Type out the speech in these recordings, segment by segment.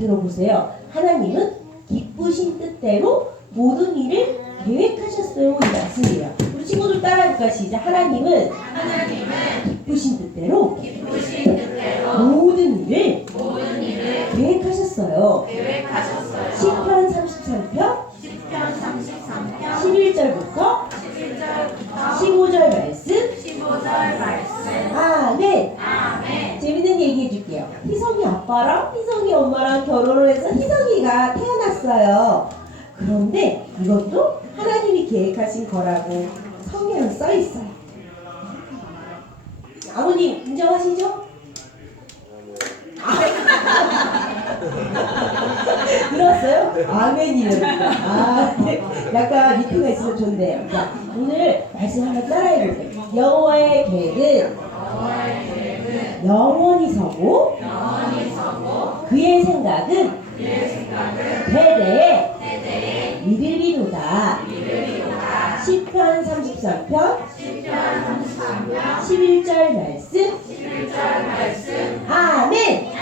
들어보세요. 하나님은 기쁘신 뜻대로 모든 일을 계획하셨어요. 이 말씀이에요. 우리 친구들 따라해볼까요? 시작. 하나님은 기쁘신 뜻대로 모든 일을 계획하셨어요. 시편 33편 11절부터 15절 말씀. 아멘. 재밌는 얘기 해줄게요. 희성이 아빠랑 희성이 엄마랑 결혼을 해서 희성이가 태어났어요. 그런데 이것도 하나님이 계획하신 거라고 성경에 써 있어요. 아버님 인정하시죠? 들었어요? 아멘이요. 네. 약간 리프가 있으면 좋네요. 자, 오늘 말씀 한번 따라해볼게요. 여호와의 계획은 영원히 서고 그의 생각은 대대에 이르리로다. 시편 33편 11절 말씀. 아멘.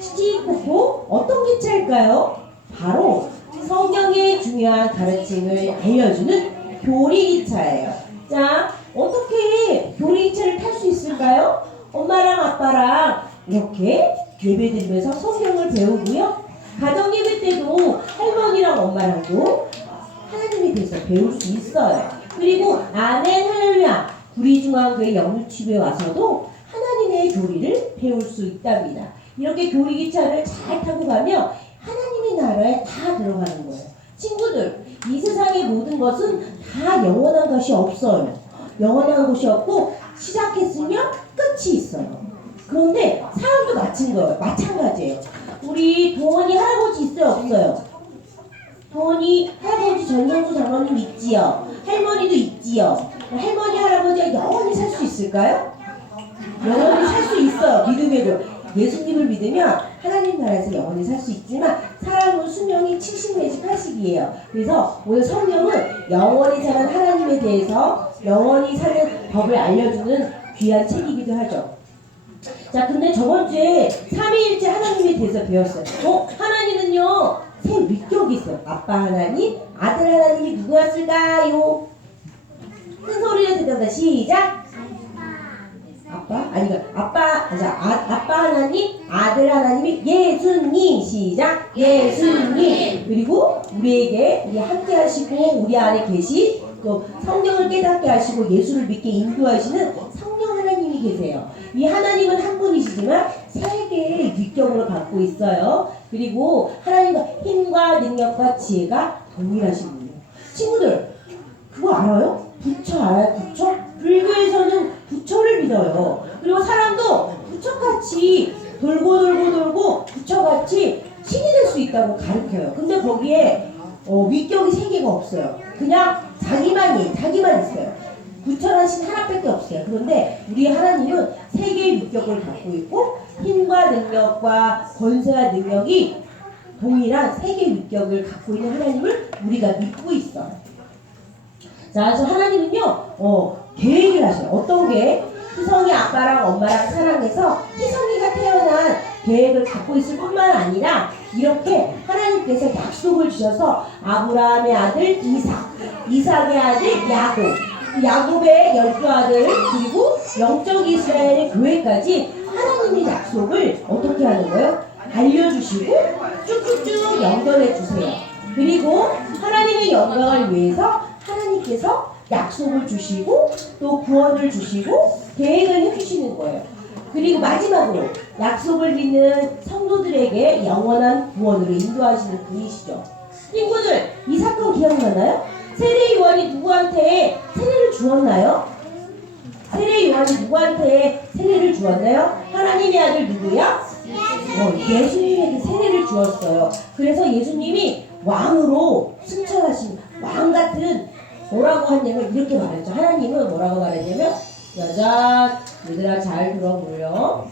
시티코코 어떤 기차일까요? 바로 성경의 중요한 가르침을 알려주는 교리기차예요. 자, 어떻게 교리기차를 탈 수 있을까요? 엄마랑 아빠랑 이렇게 예배드리면서 성경을 배우고요. 가정 예배 때도 할머니랑 엄마랑도 하나님에 대해서 배울 수 있어요. 그리고 아멘 할렐루야 구리중앙교회 영유치부에 와서도 하나님의 교리를 배울 수 있답니다. 이렇게 교리기차를 잘 타고 가면 하나님의 나라에 다 들어가는 거예요. 친구들, 이 세상의 모든 것은 다 영원한 것이 없어요. 영원한 것이 없고 시작했으면 끝이 있어요. 그런데 사람도 마찬가지예요. 우리 동원이 할아버지 있어요? 없어요? 동원이 할아버지 전성수 장로님 있지요? 할머니도 있지요? 할머니 할아버지가 영원히 살 수 있을까요? 영원히 살 수 있어요. 믿음으로. 예수님을 믿으면 하나님 나라에서 영원히 살 수 있지만 사람은 수명이 70 내지 80이에요. 그래서 오늘 성경은 영원히 사는 하나님에 대해서 영원히 사는 법을 알려주는 귀한 책이기도 하죠. 자, 근데 저번 주에 삼위일체 하나님에 대해서 배웠어요. 하나님은요 세 위격이 있어요. 아빠 하나님, 아들 하나님이 누구였을까요? 큰 소리로 대답합니다. 시작. 아빠 하나님, 아들 하나님이 예수님. 시작. 예수님. 그리고 우리에게 함께 하시고 우리 안에 계시 또 성경을 깨닫게 하시고 예수를 믿게 인도하시는 성령 하나님이 계세요. 이 하나님은 한 분이시지만 세 개의 위격으로 갖고 있어요. 그리고 하나님과 힘과 능력과 지혜가 동일하신 분이에요. 친구들 그거 알아요? 부처 알아요? 부처? 불교에서는 부처를 믿어요. 그리고 사람도 부처같이 돌고 부처같이 신이 될 수 있다고 가르쳐요. 근데 거기에 위격이 세 개가 없어요. 그냥 자기만 있어요. 부처란 신 하나밖에 없어요. 그런데 우리 하나님은 세 개의 위격을 갖고 있고 힘과 능력과 권세와 능력이 동일한 세 개의 위격을 갖고 있는 하나님을 우리가 믿고 있어요. 자, 그래서 하나님은요, 계획을 하셔요. 어떤 계획? 희성이 아빠랑 엄마랑 사랑해서 희성이가 태어난 계획을 갖고 있을 뿐만 아니라 이렇게 하나님께서 약속을 주셔서 아브라함의 아들 이삭, 이삭의 아들 야곱, 야곱의 12아들 그리고 영적 이스라엘의 교회까지 하나님의 약속을 어떻게 하는 거예요? 알려주시고 쭉쭉쭉 연결해 주세요. 그리고 하나님의 영광을 위해서 하나님께서 약속을 주시고 또 구원을 주시고 계획을 해주시는 거예요. 그리고 마지막으로 약속을 믿는 성도들에게 영원한 구원으로 인도하시는 분이시죠. 친구들, 이 사건 기억나나요? 세례요한이 누구한테 세례를 주었나요? 세례요한이 누구한테 세례를 주었나요? 하나님의 아들 누구야? 예수님에게 세례를 주었어요. 그래서 예수님이 왕으로 승천하신 왕 같은 뭐라고 하냐면 이렇게 말했죠. 하나님은 뭐라고 말했냐면 짜잔, 얘들아 잘 들어보렴.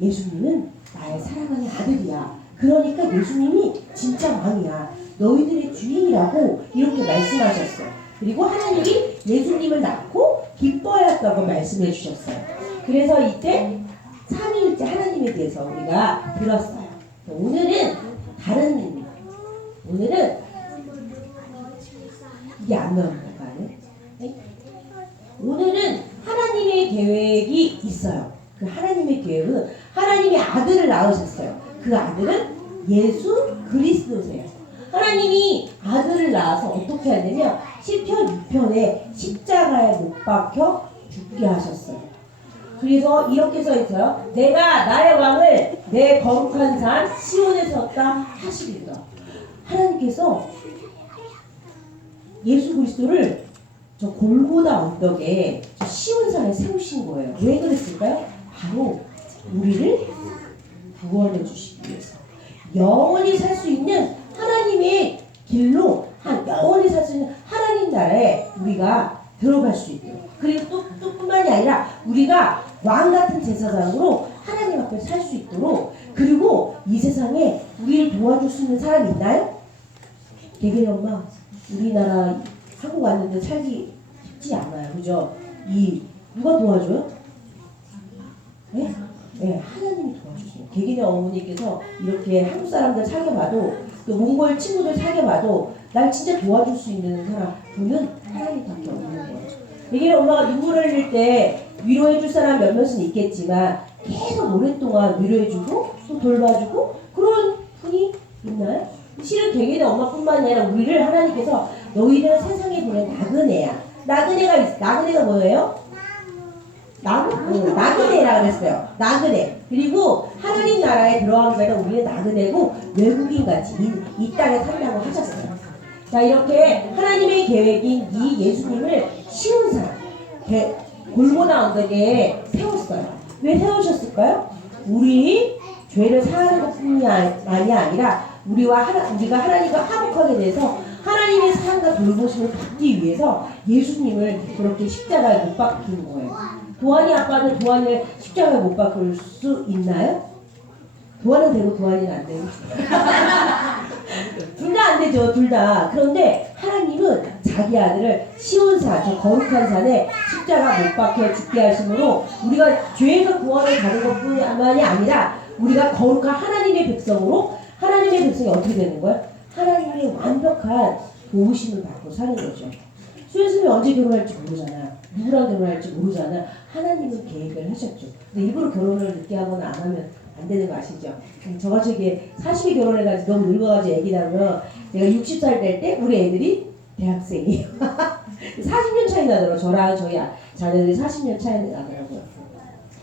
예수님은 나의 사랑하는 아들이야. 그러니까 예수님이 진짜 왕이야. 너희들의 주인이라고 이렇게 말씀하셨어요. 그리고 하나님이 예수님을 낳고 기뻐하였다고 말씀해 주셨어요. 그래서 이때 삼위일체 하나님에 대해서 우리가 들었어요. 오늘은 다른 의미입니다. 오늘은 이게 안 나옵니다. 네? 오늘은 하나님의 계획이 있어요. 그 하나님의 계획은 하나님의 아들을 낳으셨어요. 그 아들은 예수 그리스도세요. 하나님이 아들을 낳아서 어떻게 하냐면 시편 6편에 십자가에 못 박혀 죽게 하셨어요. 그래서 이렇게 써 있어요. 내가 나의 왕을 내 거룩한 산 시온에 섰다 하시리라. 하나님께서 예수 그리스도를 저 골고다 언덕에 저 시온산에 세우신 거예요. 왜 그랬을까요? 바로 우리를 구원해 주시기 위해서. 영원히 살 수 있는 하나님의 길로 영원히 살 수 있는 하나님 나라에 우리가 들어갈 수 있도록. 그리고 또 뿐만이 아니라 우리가 왕 같은 제사장으로 하나님 앞에 살 수 있도록. 그리고 이 세상에 우리를 도와줄 수 있는 사람이 있나요? 개개인 엄마, 우리나라 한국 왔는데 살기 쉽지 않아요. 그죠? 누가 도와줘요? 네? 네, 하나님이 도와주세요. 개개인의 어머니께서 이렇게 한국 사람들 사귀어봐도 또 몽골 친구들 사귀어봐도 날 진짜 도와줄 수 있는 분은 하나님밖에 없는 거예요. 개개인의 엄마가 눈물을 흘릴 때 위로해줄 사람 몇몇은 있겠지만 계속 오랫동안 위로해주고 또 돌봐주고 그런 분이 있나요? 실은 개개인의 엄마뿐만 아니라 우리를 하나님께서 너희는 세상에 보낸 나그네야. 나그네가 뭐예요? 나그네라 그랬어요. 나그네. 그리고 하나님 나라에 들어가기 전에 우리는 나그네고 외국인같이 이 땅에 산다고 하셨어요. 자, 이렇게 하나님의 계획인 이 예수님을 시온산 골고다 언덕에 세웠어요. 왜 세우셨을까요? 우리 죄를 사하는 것뿐이 아니라 우리가 하나님과 화목하게 돼서 하나님의 사랑과 돌보심을 받기 위해서 예수님을 그렇게 십자가에 못 박힌 거예요. 도안이 아빠는 도안을 십자가에 못 박을 수 있나요? 도안은 되고 도안이는 안 되고 둘 다 안 되죠. 둘 다. 그런데 하나님은 자기 아들을 시온산, 저 거룩한 산에 십자가 못 박혀 죽게 하심으로 우리가 죄에서 구원을 받은 것뿐만이 아니라 우리가 거룩한 하나님의 백성으로 하나님의 백성이 어떻게 되는 거예요? 하나님의 완벽한 도우심을 받고 사는 거죠. 수연스님이 언제 결혼할지 모르잖아요. 누구랑 결혼할지 모르잖아요. 하나님은 계획을 하셨죠. 근데 일부러 결혼을 늦게 하거나 안 하면 안 되는 거 아시죠? 저같이 40에 결혼해가지고 너무 늙어가지고 애기 낳으면 제가 60살 될 때 우리 애들이 대학생이에요. 40년 차이 나더라고요. 저랑 저희 자녀들이 40년 차이 나더라고요.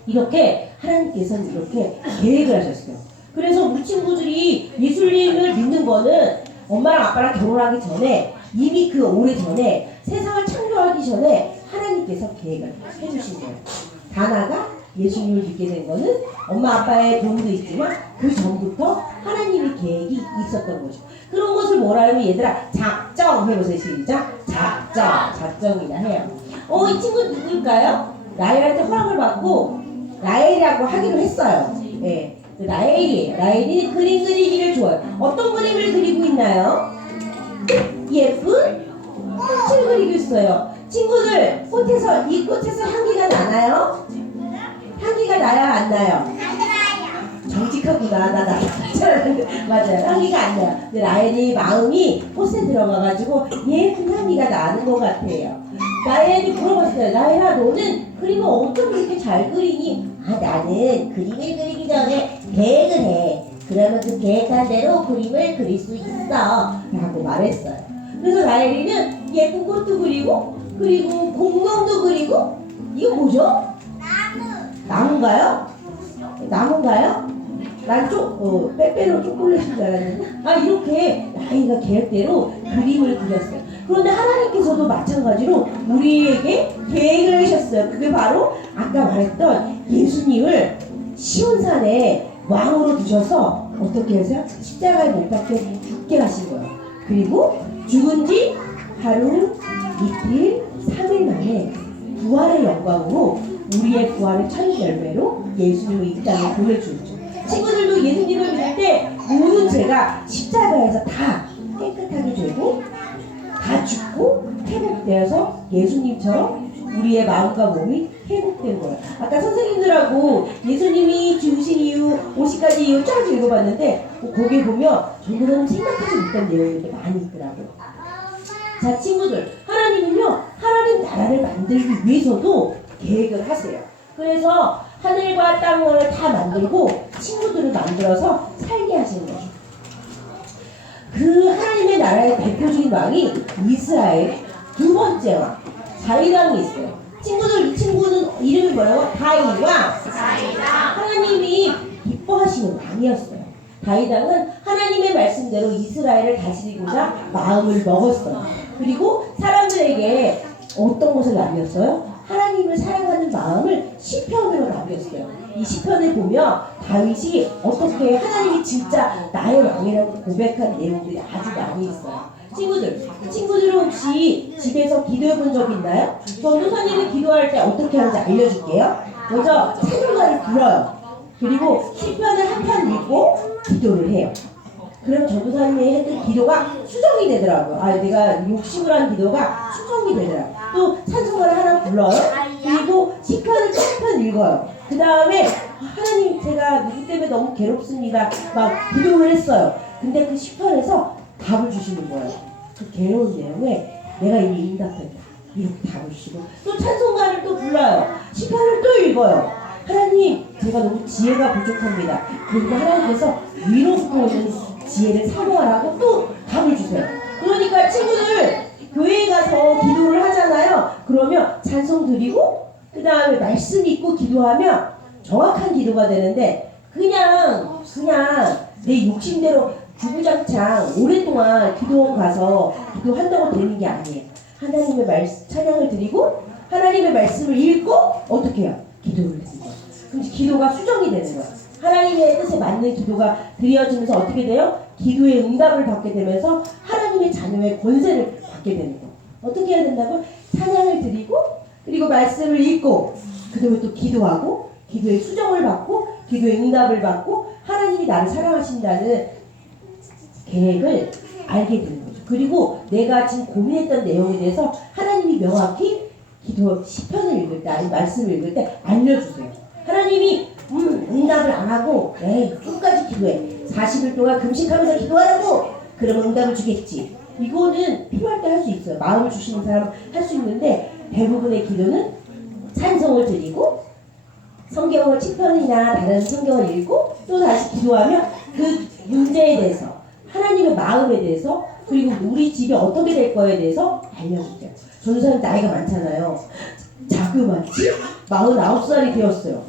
이렇게 하나님께서는 이렇게 계획을 하셨어요. 그래서 우리 친구들이 예수님을 믿는 거는 엄마랑 아빠랑 결혼하기 전에 이미 그 오래 전에 세상을 창조하기 전에 하나님께서 계획을 해주신 거예요. 다나가 예수님을 믿게 된 거는 엄마 아빠의 도움도 있지만 그 전부터 하나님의 계획이 있었던 거죠. 그런 것을 뭐라 하면 얘들아 작정 해보세요. 시작. 작정이라 해요. 이 친구 누구일까요? 라헬한테 허락을 받고 라헬이라고 하기로 했어요. 네. 라헬이에요. 라헬이 그림 그리기를 좋아해요. 어떤 그림을 그리고 있나요? 예쁜 꽃을 그리고 있어요. 친구들, 이 꽃에서 향기가 나나요? 향기가 나요, 안 나요? 정직하구나, 맞아요. 향기가 안 나요. 근데 라헬이 마음이 꽃에 들어가가지고 예쁜 향기가 나는 것 같아요. 라헬이 물어봤어요. 라헬아, 너는 그림을 어쩜 그렇게 잘 그리니? 나는 그림을 그리기 전에 계획을 해. 그러면 그 계획한 대로 그림을 그릴 수 있어. 라고 말했어요. 그래서 라헬이는 예쁜 꽃도 그리고 공룡도 그리고 이거 뭐죠? 나무인가요? 난 빼빼로 초콜릿인 줄 알았는데 이렇게 라헬이가 계획대로 그림을 그렸어요. 그런데 하나님께서도 마찬가지로 우리에게 계획을 하셨어요. 그게 바로 아까 말했던 예수님을 시온산에 왕으로 두셔서 어떻게 해서요? 십자가에 못 박혀 죽게 하신 거예요. 그리고 죽은 지 하루, 이틀, 3일 만에 부활의 영광으로 우리의 부활의 첫 열매로 예수님을 이 땅에 보내주었죠. 친구들도 예수님을 믿을 때 모든 죄가 십자가에서 다 깨끗하게 되고 다 죽고 회복되어서 예수님처럼 우리의 마음과 몸이 회복된 거예요. 아까 선생님들하고 예수님이 죽으신 이유, 오시까지 이유 쫙 읽어봤는데 거기에 보면 저는 생각하지 못한 내용이 많이 있더라고요. 자, 친구들, 하나님은요, 하나님 나라를 만들기 위해서도 계획을 하세요. 그래서 하늘과 땅을 다 만들고 친구들을 만들어서 살게 하시는 거죠. 그 하나님의 나라의 대표적인 왕이 이스라엘 두 번째 왕 다윗왕이 있어요. 친구들, 이 친구는 이름이 뭐라고? 다윗왕. 하나님이 기뻐하시는 왕이었어요. 다윗왕은 하나님의 말씀대로 이스라엘을 다스리고자 마음을 먹었어요. 그리고 사람들에게 어떤 것을 남겼어요? 하나님을 사랑하는 마음을 시편으로 남겼어요. 이 시편을 보면 다윗이 어떻게 하나님이 진짜 나의 왕이라고 고백한 내용들이 아주 많이 있어요. 친구들은 혹시 집에서 기도해 본 적 있나요? 전도사님이 기도할 때 어떻게 하는지 알려줄게요. 먼저 찬송가를 불러요. 그리고 시편을 한 편 읽고 기도를 해요. 그럼 전도사님이 했던 기도가 수정이 되더라고요. 아, 내가 욕심을 한 기도가 수정이 되더라고요. 또 찬송가를 하나 불러요. 그리고 시편을 또 한 편 읽어요. 그 다음에 하나님, 제가 누구 때문에 너무 괴롭습니다. 막 기도를 했어요. 근데 그 시편에서 답을 주시는 거예요. 그 괴로운 내용에 내가 이미 응답했다. 이렇게 답을 주시고 또 찬송가를 또 불러요. 시편을 또 읽어요. 하나님, 제가 너무 지혜가 부족합니다. 그리고 하나님께서 위로부터 오는 지혜를 사모하라고 또 답을 주세요. 그러니까 친구들, 교회에 가서 기도를 하잖아요. 그러면 찬송 드리고 그 다음에 말씀 읽고 기도하면 정확한 기도가 되는데 그냥 내 욕심대로 주구장창 오랫동안 기도원 가서 기도한다고 되는 게 아니에요. 하나님의 말씀 찬양을 드리고 하나님의 말씀을 읽고 어떻게 해요? 기도를 드리는 거예요. 그럼 기도가 수정이 되는 거예요. 하나님의 뜻에 맞는 기도가 드려지면서 어떻게 돼요? 기도의 응답을 받게 되면서 하나님의 자녀의 권세를 받게 되는 거예요. 어떻게 해야 된다고? 찬양을 드리고 그리고 말씀을 읽고 그 다음에 또 기도하고 기도의 수정을 받고 기도의 응답을 받고 하나님이 나를 사랑하신다는 계획을 알게 되는 거죠. 그리고 내가 지금 고민했던 내용에 대해서 하나님이 명확히 기도 시편을 읽을 때 아니 말씀을 읽을 때 알려주세요. 하나님이 응답을 안 하고 에이 끝까지 기도해 40일 동안 금식하면서 기도하라고 그러면 응답을 주겠지. 이거는 필요할 때 할 수 있어요. 마음을 주시는 사람은 할 수 있는데 대부분의 기도는 찬송을 드리고 성경을 시편이나 다른 성경을 읽고 또 다시 기도하면 그 문제에 대해서 하나님의 마음에 대해서 그리고 우리 집이 어떻게 될 거에 대해서 알려주세요. 전도사님 나이가 많잖아요. 자그마치 49살이 되었어요.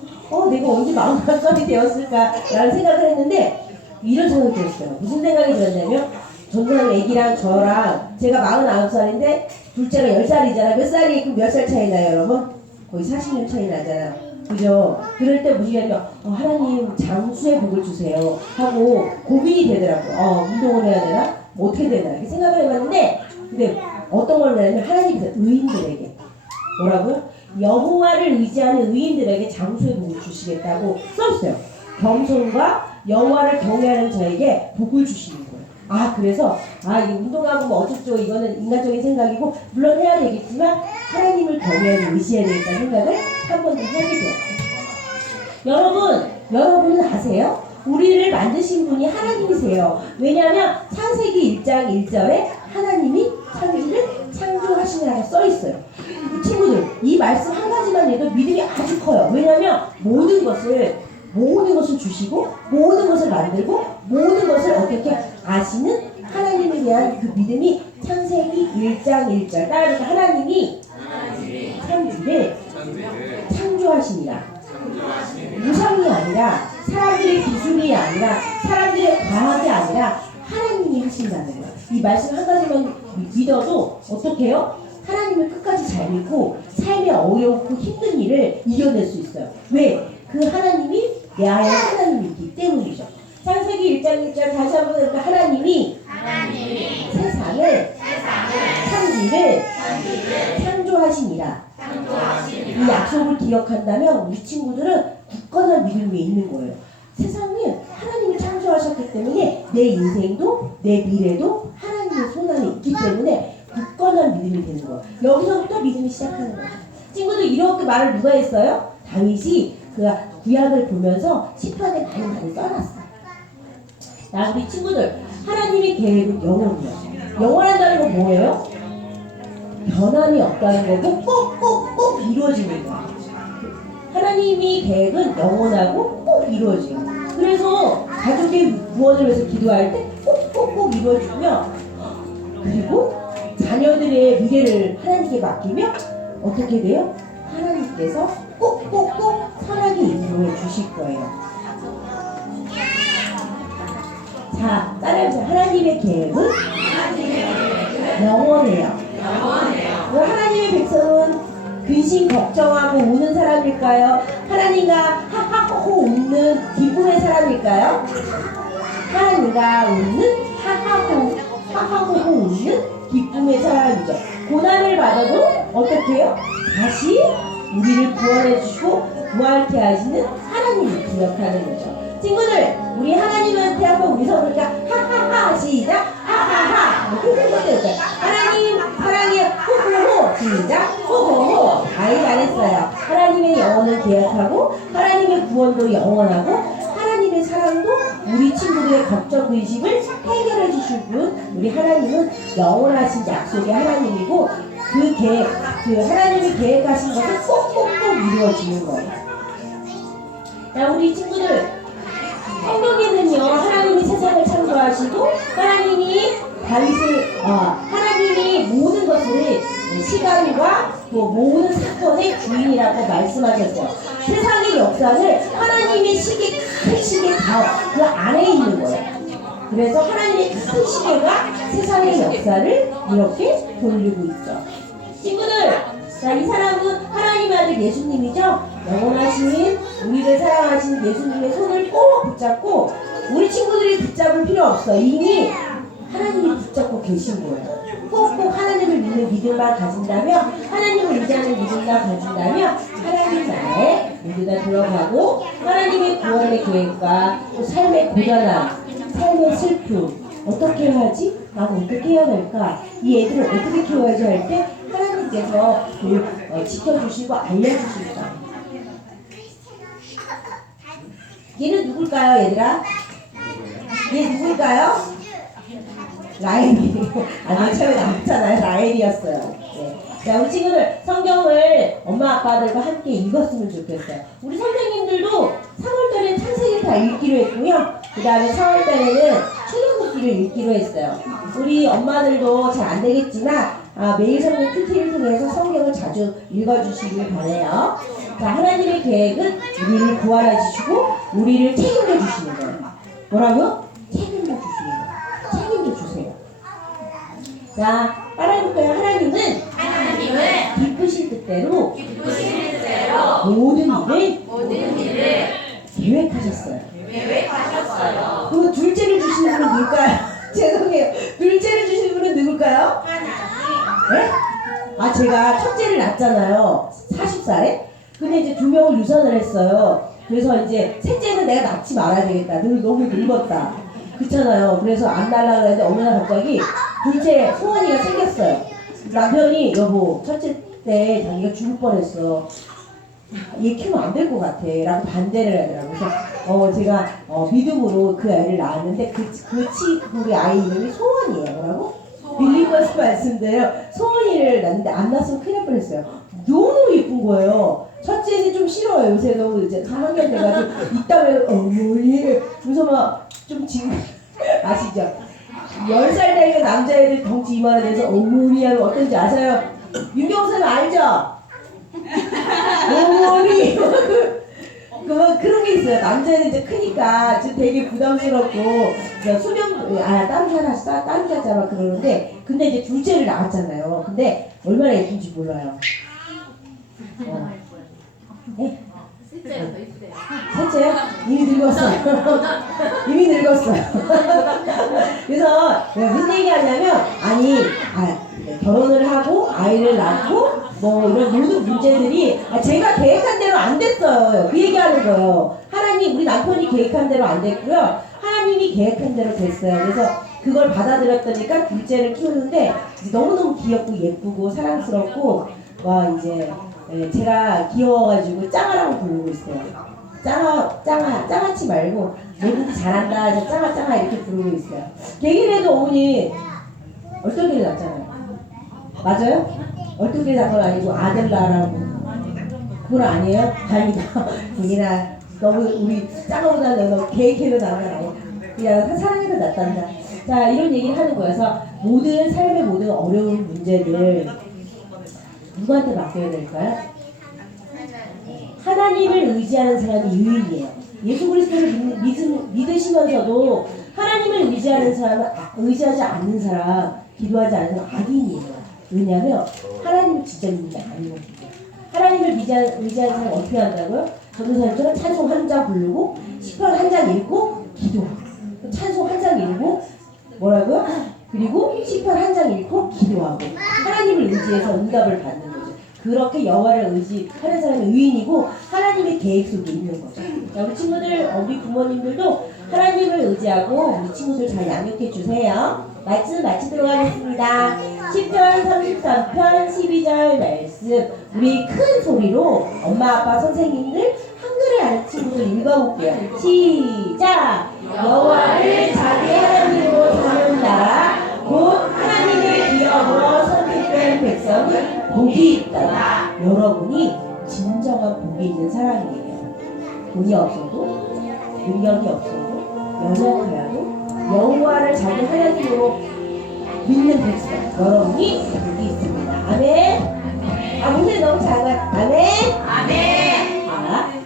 내가 언제 49살이 되었을까라는 생각을 했는데 이런 생각이 들었어요. 무슨 생각이 들었냐면 전도사님 애기랑 저랑 제가 49살인데 둘째가 10살이잖아요. 몇 살이 그럼 몇 살 차이 나요 여러분? 거의 40년 차이 나잖아요. 그죠? 그럴 때 무슨 얘기냐면 하나님 장수의 복을 주세요 하고 고민이 되더라고요. 운동을 해야 되나? 뭐 어떻게 되나? 이렇게 생각을 해봤는데 근데 어떤 걸 내냐면 하나님께서 의인들에게 뭐라고요? 여호와를 의지하는 의인들에게 장수의 복을 주시겠다고 써있어요. 겸손과 여호와를 경외하는 자에게 복을 주시는 거예요. 그래서 이 운동하고 뭐 어쩌고 이거는 인간적인 생각이고 물론 해야 되겠지만 하나님을 경외하는 의지해야 되겠다는 생각을 한 번 더 하게 되었어요. 여러분은 아세요? 우리를 만드신 분이 하나님이세요. 왜냐하면 창세기 1장 1절에 하나님이 천지를 창조하시느라고 써있어요. 친구들, 이 말씀 한 가지만 해도 믿음이 아주 커요. 왜냐하면 모든 것을 주시고 모든 것을 만들고 모든 것을 어떻게 아시는 하나님에 대한 그 믿음이 창세기 1장 1절 따라서 하나님이 천지를 창조하시니라. 우상이 아니라 사람들의 기술이 아니라 사람들의 과학이 아니라 하나님이 하신다는 거예요. 이 말씀 한 가지만 믿어도 어떻게 해요? 하나님을 끝까지 잘 믿고 삶의 어렵고 힘든 일을 이겨낼 수 있어요. 왜? 그 하나님이 내 안에 하나님이기 때문이죠. 창세기 1장 1절 다시 한번 해볼까? 하나님이 세상을 천지를 창조하시니라. 이 약속을 기억한다면 우리 친구들은 굳건한 믿음이 있는 거예요. 세상은 하나님이 창조하셨기 때문에 내 인생도 내 미래도 하나님의 손 안에 있기 때문에 굳건한 믿음이 되는 거예요. 여기서부터 믿음이 시작하는 거죠. 친구들 이렇게 말을 누가 했어요? 다윗이 그 구약을 보면서 시편에 많이 써놨어요. 자, 우리 친구들, 하나님의 계획은 영원해요. 영원한다는 건 뭐예요? 변함이 없다는 거고 꼭꼭꼭 이루어지는 거예요. 하나님의 계획은 영원하고 꼭 이루어져요. 그래서 가족의 구원을 위해서 기도할 때 꼭꼭꼭 이루어지고요. 그리고 자녀들의 미래를 하나님께 맡기면 어떻게 돼요? 하나님께서 꼭꼭꼭 선하게 인도해 주실 거예요. 자, 따라해보세요. 하나님의 계획은 영원해요. 하나님의 백성은 근심 걱정하고 우는 사람일까요? 하나님과 하하호호 웃는 기쁨의 사람일까요? 하나님과 웃는 하하호호 웃는 기쁨의 사람이죠. 고난을 받아도 어떻게 해요? 다시 우리를 구원해 주시고 부활케 하시는 하나님을 기억하는 거죠. 친구들, 우리 하나님한테 한번 우리 서로가 하하하 시작 하하하 호호호 해볼까요? 하나님 사랑해 호호호 시작 호호호. 아이 잘했어요. 하나님의 영혼을 기억하고 하나님의 구원도 영원하고 하나님의 사랑도 우리 친구들의 걱정 근심을 해결해 주실 분 우리 하나님은 영원하신 약속의 하나님이고 그 하나님이 계획하신 것은 꼭꼭꼭 이루어지는 거예요. 자, 우리 친구들, 성경에는요, 하나님이 세상을 창조하시고 하나님이 모든 것을 시간과 또 모든 사건의 주인이라고 말씀하셨어요. 세상의 역사를 하나님의 시계, 큰 시계 그 안에 있는 거예요. 그래서 하나님의 큰 시계가 세상의 역사를 이렇게 돌리고 있죠. 친구들, 자, 이 사람은 하나님의 아들 예수님이죠. 영원하신 우리를 사랑하신 예수님의 손을 꼭 붙잡고 우리 친구들이 붙잡을 필요 없어요. 이미 하나님이 붙잡고 계신 거예요. 꼭꼭 하나님을 믿는 믿음만 가진다면, 하나님을 의지하는 믿음만 가진다면 하나님 나라에 모두 다 들어가고 하나님의 구원의 계획과 또 삶의 고단함, 삶의 슬픔 어떻게 해야지? 나는 어떻게 해야 될까? 이 애들을 어떻게 키워야지 할 때 하나님께서 지켜주시고 알려주실 거예요. 얘는 누굴까요, 얘들아? 얘 누굴까요? 라헬이. 맨 처음에 나왔잖아요. 라헬이었어요. 네. 자, 우리 친구들 성경을 엄마 아빠들과 함께 읽었으면 좋겠어요. 우리 선생님들도 3월달에 창세기를 다 읽기로 했고요. 그 다음에 4월달에는 출애굽기를 읽기로 했어요. 우리 엄마들도 잘 안 되겠지만 매일 성경 PT를 통해서 성경을 자주 읽어주시길 바라요. 자, 하나님의 계획은 우리를 구원해 주시고 우리를 책임져 주시는 거예요. 뭐라고요? 책임져 주시는 거예요. 책임져 주세요. 자, 따라해볼까요? 하나님은 기쁘신 뜻대로 모든 일을 계획하셨어요. 그 둘째를 주시는 분은 누굴까요? 죄송해요. 둘째를 주시는 분은 누굴까요? 네? 제가 첫째를 낳았잖아요. 40살에. 근데 이제 2명을 유산을 했어요. 그래서 이제 셋째는 내가 낳지 말아야 되겠다. 너무 늙었다. 그렇잖아요. 그래서 안 낳으려고 했는데 어느 날 갑자기 둘째 소원이가 생겼어요. 남편이 여보 첫째 때 자기가 죽을 뻔했어. 얘 키우면 안 될 것 같아 라고 반대를 하더라고요. 그래서 제가 믿음으로 그 아이를 낳았는데 우리 아이 이름이 소원이에요. 뭐라고? 빌리버스 말씀대로 소원이를 낳는데 안 낳았으면 큰일 날 뻔했어요. 너무 예쁜 거예요. 첫째는 좀 싫어요. 요새 너무 이제 4학년 돼가지고 이따면 어머니 그래서 막 좀 아시죠? 10살 되니까 남자애들 덩치 이만한 데서 어머니 하면 어떤지 아세요? 윤경선은 알죠? 어머니 그런 게 있어요. 남자애는 이제 크니까 되게 부담스럽고 다른 살자 그러는데 근데 이제 둘째를 낳았잖아요. 근데 얼마나 예쁜지 몰라요. 네? 셋째요? 이미 늙었어요. 이미 늙었어요. 그래서 내가 무슨 얘기 하냐면 결혼을 하고 아이를 낳고 뭐 이런 모든 문제들이 제가 계획한 대로 안 됐어요. 그 얘기하는 거예요. 하나님 우리 남편이 계획한 대로 안 됐고요. 하나님이 계획한 대로 됐어요. 그래서 그걸 받아들였더니까 둘째를 키우는데 너무너무 귀엽고 예쁘고 사랑스럽고 이제 네, 제가 귀여워가지고 짱아라고 부르고 있어요. 짱아치 말고 너희들 잘한다, 저 짱아 이렇게 부르고 있어요. 개기래도 어머니 얼떨결에 낳잖아요. 맞아요? 얼떨결에 낳은 건 아니고 아들 낳으라고. 그건 아니에요? 다행이다. 여기나 너무 우리 짱아보다 너무 개개로 낳은 건 아니에요. 그냥 사랑해서 낳단다. 자, 이런 얘기를 하는 거여서 모든 삶의 모든 어려운 문제를 누구한테 맡겨야 될까요? 하나님을 의지하는 사람이 유일이에요. 예수 그리스도를 믿으시면서도 하나님을 의지하는 사람은 의지하지 않는 사람, 기도하지 않는 악인이에요. 왜냐하면 하나님을 진짜 믿는 게 아니거든요. 하나님을 의지하는 사람은 어떻게 한다고요? 전도사님처럼 찬송 한 장 부르고 시편 한 장 읽고 기도하고 찬송 한 장 읽고 뭐라고요? 그리고 시편 한 장 읽고 기도하고 하나님을 의지해서 응답을 받는 거죠. 그렇게 여호와를 의지하는 사람이 의인이고 하나님의 계획 속에 있는 거죠. 자, 우리 친구들, 우리 부모님들도 하나님을 의지하고 우리 친구들 잘 양육해 주세요. 말씀 마치도록 하겠습니다. 시편 33편 12절 말씀 우리 큰 소리로 엄마 아빠 선생님들 한글을 아는 친구들 읽어볼게요. 시작! 여호와를 자기 하나님으로 삼은 나라 곧 하나님의 기업으로 선택된 백성은 복이 있다. 여러분이 진정한 복이 있는 사람이에요. 돈이 없어도 능력이 없어도 연약하여도 여호와를 자기 하나님으로 믿는 백성 여러분이 복이 있습니다. 아멘. 목소리 너무 작아요. 아멘. 아멘.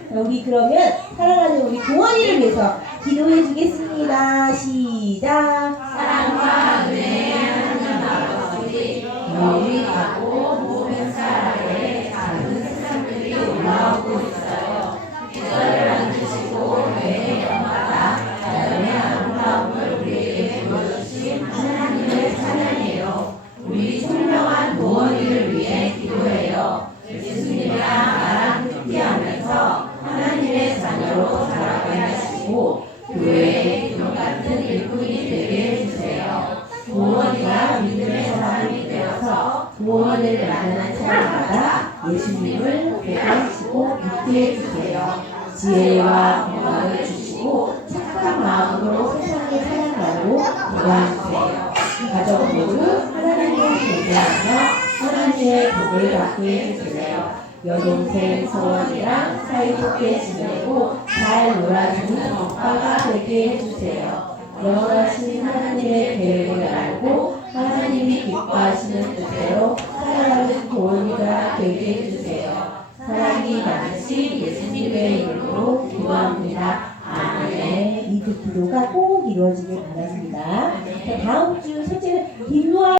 자, 우리 그러면 사랑하는 우리 동원이를 위해서 기도해 주겠습니다. 시작. 사랑과 은혜의 하나님 아버지, 우리 가고 모든 사람의 작은 세상들이 올라오고 있어요. 기절을 만드시고 매일 영마다 자연의 아름다움을 우리에게 보여주신 하나님의 찬양이에요. 우리 총명한 동원이를 위해 기도해요. 예수님이랑 나랑 함께하면서 하나님의 자녀로 자라게 하시고 교회의 기둥 같은 일꾼이 되게 해주세요. 동원이가 믿음의 사람이 되어서 동원을 만난 사람마다 예수님을 배반시고 믿게 해주세요. 지혜와 건강을 주시고 착한 마음으로 세상을 살아가고 도와주세요. 가족 모두 하나님을 예배하며 하나님의 복을 받게 해주세요. 여동생 서원이랑 사이좋게 지내고 잘 놀아주는 오빠가 되게 해주세요. 영원하신 하나님의 계획을 알고 하나님이 기뻐하시는 뜻대로 살아가는 도원이가 되게 해주세요. 사랑이 많으신 예수님의 이름으로 기도합니다. 아멘. 이 기도가 꼭 이루어지길 바랍니다. 다음 주 셋째는 김노아